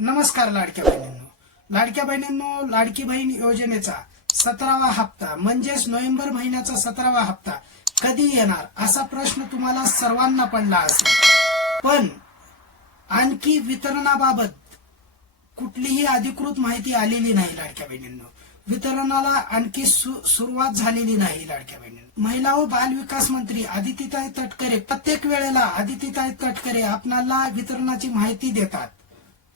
नमस्कार लाडक्या बहिणींनो, लाडकी बहीण योजनेचा 17वा हप्ता म्हणजेच नोव्हेंबर महिन्याचा 17वा हप्ता कधी येणार असा प्रश्न तुम्हाला सर्वांना पडला असेल. पण आणखी वितरणाबाबत कुठलीही अधिकृत माहिती आलेली नाही लाडक्या बहिणींनो. वितरणाला आणखी सुरुवात झालेली नाही लाडक्या बहिणींनो. महिला व बाल विकास मंत्री आदितीताई तटकरे प्रत्येक वेळेला आदितीताई तटकरे आपणाला वितरणाची माहिती देतात,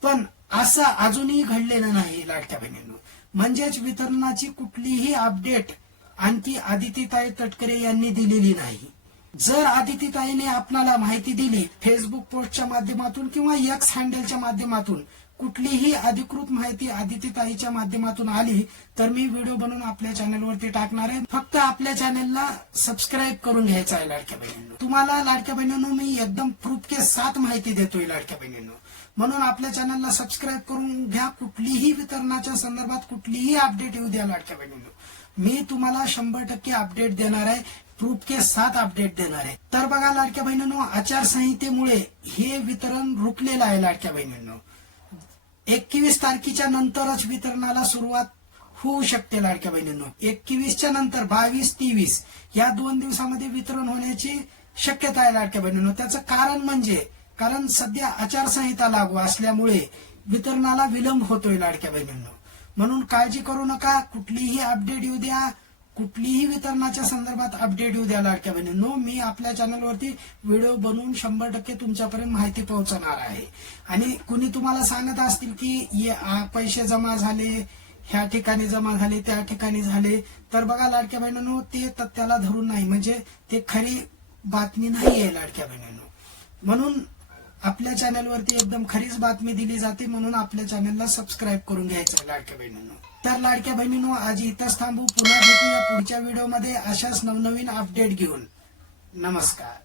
पण असं अजूनही घडलेलं नाही लाडक्या बहिणींनो. म्हणजेच वितरणाची कुठलीही अपडेट आणखी आदितीताई तटकरे यांनी दिलेली नाही. जर आदितीताईने आपणाला माहिती दिली फेसबुक पोस्टच्या माध्यमातून किंवा एक्स हँडलच्या माध्यमातून, कुठलीही अधिकृत माहिती आदितीताईच्या माध्यमातून आली तर मी व्हिडिओ बनवून आपल्या चॅनलवरती टाकणार आहे. फक्त आपल्या चॅनलला सबस्क्राईब करून घ्यायचं आहे लाडक्या बहिणींनो. तुम्हाला लाडक्या बहिणींनो मी एकदम प्रूफ के साथ माहिती देतोय लाडक्या बहिणींनो. म्हणून आपल्या चॅनलला सबस्क्राईब करून घ्या. कुठलीही वितरणाच्या संदर्भात कुठलीही अपडेट येऊ द्या लाडक्या बहिणींनो. मी तुम्हाला 100% अपडेट देणार आहे, प्रूफ के साथ अपडेट देणार आहे. तर बघा लाडक्या बहिणींनो, आचारसंहितेमुळे हे वितरण रुकलेलं आहे लाडक्या बहिणींनो. 21 तारखेच्या नंतरच वितरणाला सुरुवात होऊ शकते लाडक्या बहिणींनो. 21च्या नंतर 22-23 या 2 दिवसामध्ये वितरण होण्याची शक्यता आहे लाडक्या बहिणींनो. त्याचं कारण सध्या आचारसंहिता लागू असल्यामुळे वितरणाला विलंब होतोय लाडक्या बहिणींनो. म्हणून काळजी करू नका. कुठलीही अपडेट येऊ द्या, कुठलीही वितरणाच्या संदर्भात अपडेट येऊ द्या लाडक्या बहिणींनो. मी आपल्या चॅनलवरती व्हिडिओ बनवून 100% तुमच्यापर्यंत माहिती पोहोचवणार आहे. आणि कुणी तुम्हाला सांगत असतील की पैसे जमा झाले, ह्या ठिकाणी जमा झाले, त्या ठिकाणी झाले, तर बघा लाडक्या बहिणींनो, ते तथ्याला धरून नाही, म्हणजे ते खरी बातमी नाही आहे लाडक्या बहिणींनो. म्हणून आपल्या चॅनलवरती एकदम खरीच बातमी दिली जाते, म्हणून आपल्या चॅनलला सबस्क्राईब करून घ्यायचं लाडक्या बहिणींनो. तर लाडक्या बहिणींनो, आज इथंच थांबू. पुन्हा भेटूया पुढच्या व्हिडिओमध्ये अशाच नवनवीन अपडेट घेऊन. नमस्कार.